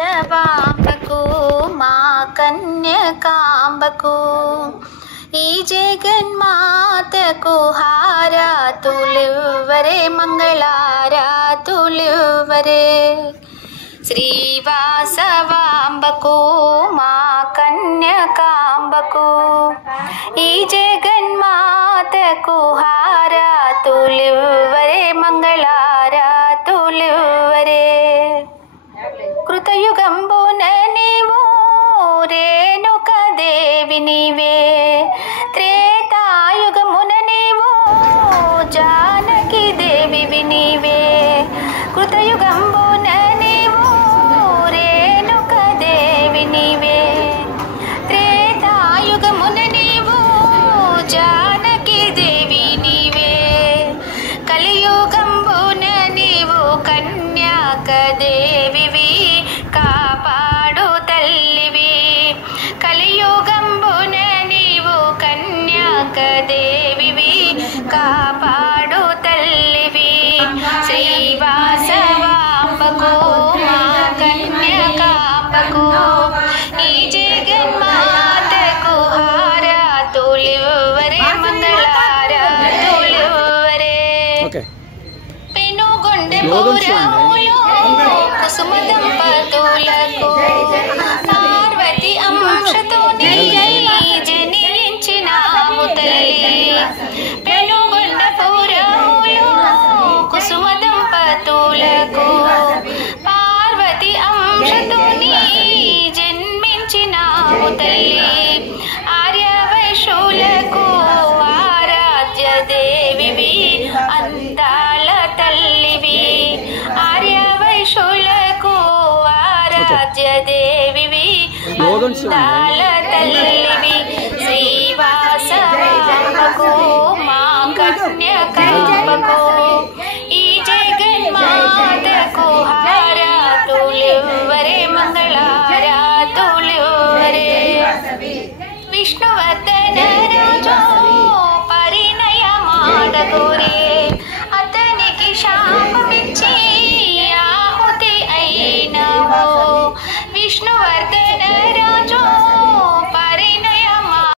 వాసవాంబకు మా కన్యకాంబకు ఈ జగన్మాతకు హారతులివ్వరే మంగళారతులివ్వరే. శ్రీవాసవాంబకు మా కన్యకాంబకు ఈ జగన్మాతకు హారతులివ్వరే మంగళారతులివ్వరే. కృతయుగంబున నీవు రేణుక దేవి నీవే, త్రేతాయుగమున నీవు జానకి దేవివి నీవే. కృతయుగంబున నీవు రేణుక దేవి నీవే, త్రేతాయుగమున నీవు జానకి దేవి నీవే. కలియుగంబున నీవు కన్యాక దేవివి కాపాడు తల్లివి. కలియుగంబున నీవు కన్యాక దేవివి కాపాడు తల్లివి. శ్రీవాసవాంబకు మా కన్యకాంబకు ఈ జగన్మాతకు హారతులివ్వరే మంగళారతులివ్వరే. పెనుగొండపురములో కుసుమ దంపతులకు పార్వతి అంశతో జనించినావు తల్లి. పెనుగొండపురములో కుసుమ దంపతులకు పార్వతి అంశతో జన్మించినావు తల్లి. ఆర్యవైశ్యులకు ఆరాధ్య దేవివి అందాల తల్లివి. ఆర్యవైశ్యులకు ఆరాధ్య దేవివి అందాల తల్లివి. శ్రీవాసవాంబకు మా కన్యకాంబకు ఈ జగన్మాతకు హారతులివ్వరే మంగళారతులివ్వరే. విష్ణువర్ధన రాజు పరిణయమాడగోరే